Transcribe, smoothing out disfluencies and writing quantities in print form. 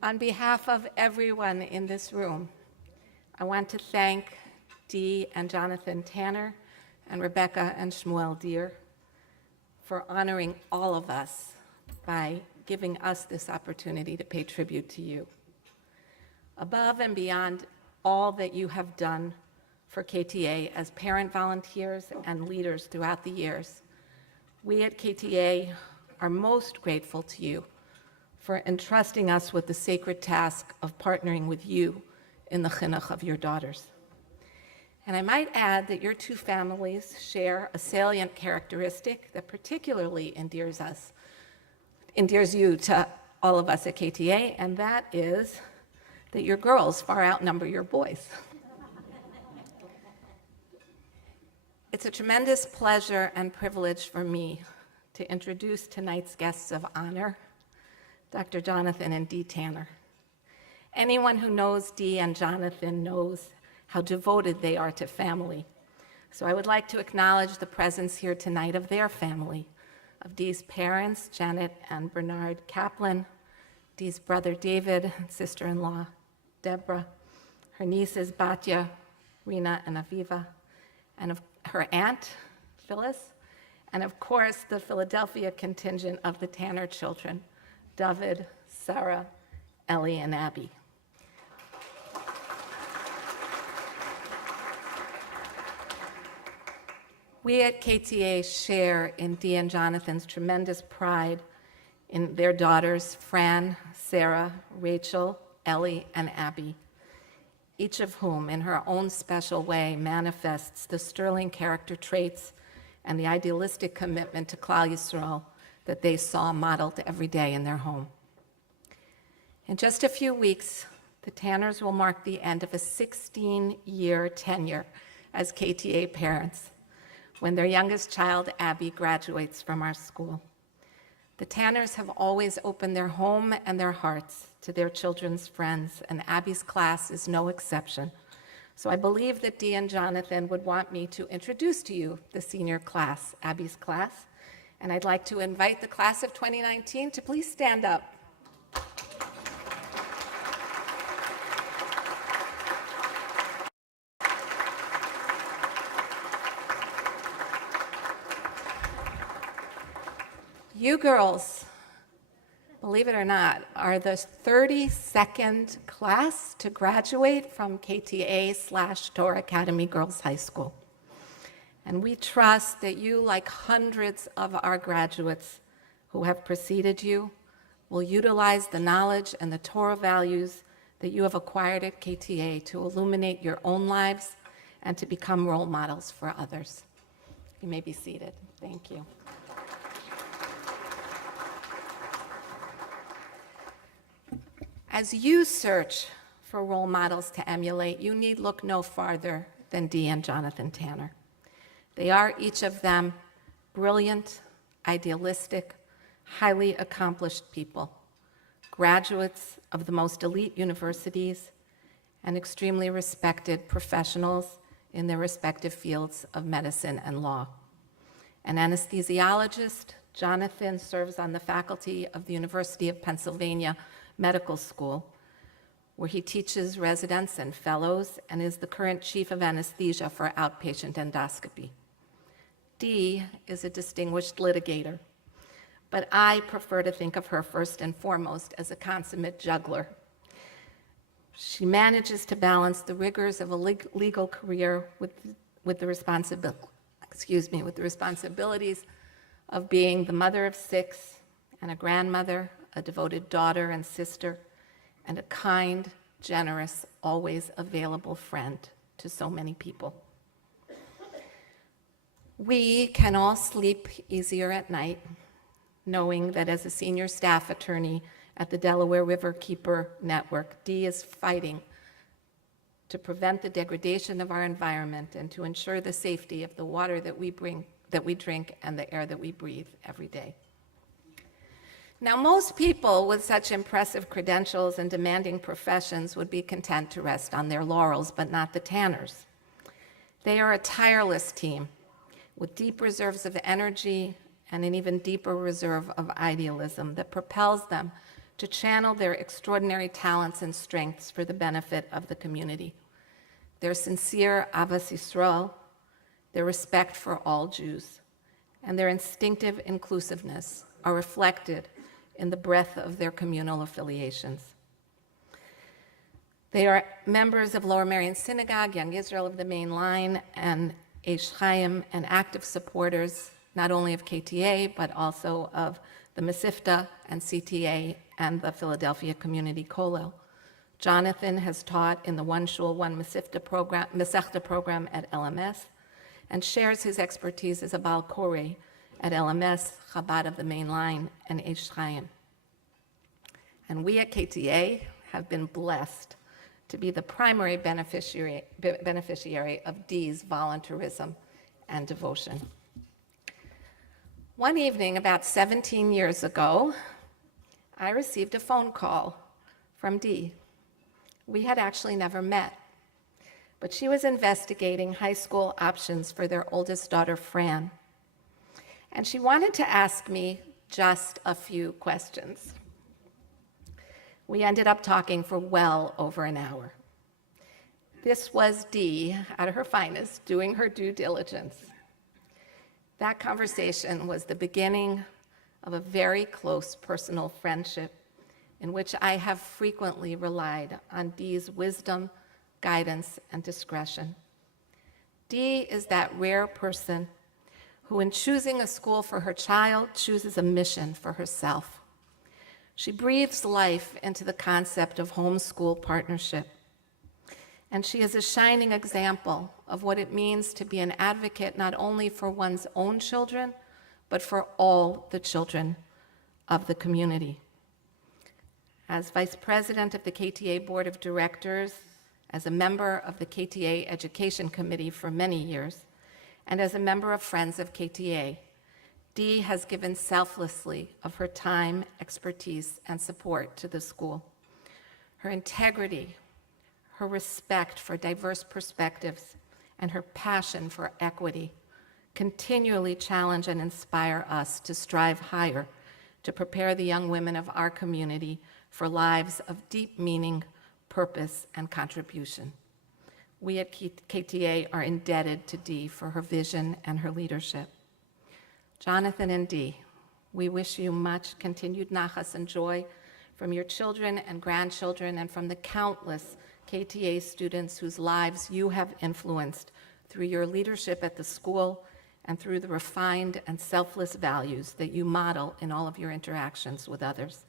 On behalf of everyone in this room, I want to thank Dee and Jonathan Tanner and Rebecca and Shmuel Deer for honoring all of us by giving us this opportunity to pay tribute to you. Above and beyond all that you have done for KTA as parent volunteers and leaders throughout the years, we at KTA are most grateful to you for entrusting us with the sacred task of partnering with you in the chinuch of your daughters. And I might add that your two families share a salient characteristic that particularly endears you to all of us at KTA, and that is that your girls far outnumber your boys. It's a tremendous pleasure and privilege for me to introduce tonight's guests of honor, Dr. Jonathan and Dee Tanner. Anyone who knows Dee and Jonathan knows how devoted they are to family. So I would like to acknowledge the presence here tonight of their family, of Dee's parents, Janet and Bernard Kaplan, Dee's brother David, sister-in-law Deborah, her nieces Batya, Rina, and Aviva, and of her aunt, Phyllis, and of course the Philadelphia contingent of the Tanner children, David, Sarah, Ellie, and Abby. We at KTA share in Dee and Jonathan's tremendous pride in their daughters, Fran, Sarah, Rachel, Ellie, and Abby, each of whom, in her own special way, manifests the sterling character traits and the idealistic commitment to Klal Yisrael that they saw modeled every day in their home. In just a few weeks, the Tanners will mark the end of a 16-year tenure as KTA parents when their youngest child, Abby, graduates from our school. The Tanners have always opened their home and their hearts to their children's friends, and Abby's class is no exception. So I believe that Dee and Jonathan would want me to introduce to you the senior class, Abby's class, and I'd like to invite the class of 2019 to please stand up. You girls, believe it or not, are the 32nd class to graduate from KTA/Torah Academy Girls High School. And we trust that you, like hundreds of our graduates who have preceded you, will utilize the knowledge and the Torah values that you have acquired at KTA to illuminate your own lives and to become role models for others. You may be seated. Thank you. As you search for role models to emulate, you need look no farther than Dee and Jonathan Tanner. They are, each of them, brilliant, idealistic, highly accomplished people, graduates of the most elite universities, and extremely respected professionals in their respective fields of medicine and law. An anesthesiologist, Jonathan serves on the faculty of the University of Pennsylvania Medical School, where he teaches residents and fellows and is the current chief of anesthesia for outpatient endoscopy. Dee is a distinguished litigator, but I prefer to think of her first and foremost as a consummate juggler. She manages to balance the rigors of a legal career with the responsibilities of being the mother of 6 and a grandmother, a devoted daughter and sister, and a kind, generous, always available friend to so many people. We can all sleep easier at night, knowing that as a senior staff attorney at the Delaware Riverkeeper Network, Dee is fighting to prevent the degradation of our environment and to ensure the safety of the water that we drink and the air that we breathe every day. Now, most people with such impressive credentials and demanding professions would be content to rest on their laurels, but not the Tanners. They are a tireless team with deep reserves of energy and an even deeper reserve of idealism that propels them to channel their extraordinary talents and strengths for the benefit of the community. Their sincere Avas Yisrael, their respect for all Jews, and their instinctive inclusiveness are reflected in the breadth of their communal affiliations. They are members of Lower Merion Synagogue, Young Israel of the Main Line, and Eish Chaim, and active supporters not only of KTA, but also of the Mesivta and CTA and the Philadelphia Community Kollel. Jonathan has taught in the One Shul, One Mesechta program at LMS and shares his expertise as a Baal Koreh at LMS, Chabad of the Main Line, and Eish Chaim. And we at KTA have been blessed to be the primary beneficiary of Dee's volunteerism and devotion. One evening, about 17 years ago, I received a phone call from Dee. We had actually never met, but she was investigating high school options for their oldest daughter, Fran. And she wanted to ask me just a few questions. We ended up talking for well over an hour. This was Dee at her finest, doing her due diligence. That conversation was the beginning of a very close personal friendship in which I have frequently relied on Dee's wisdom, guidance, and discretion. Dee is that rare person who, in choosing a school for her child, chooses a mission for herself. She breathes life into the concept of homeschool partnership. And she is a shining example of what it means to be an advocate not only for one's own children, but for all the children of the community. As Vice President of the KTA Board of Directors, as a member of the KTA Education Committee for many years, and as a member of Friends of KTA, Dee has given selflessly of her time, expertise, and support to the school. Her integrity, her respect for diverse perspectives, and her passion for equity continually challenge and inspire us to strive higher to prepare the young women of our community for lives of deep meaning, purpose, and contribution. We at KTA are indebted to Dee for her vision and her leadership. Jonathan and Dee, we wish you much continued nachas and joy from your children and grandchildren and from the countless KTA students whose lives you have influenced through your leadership at the school and through the refined and selfless values that you model in all of your interactions with others.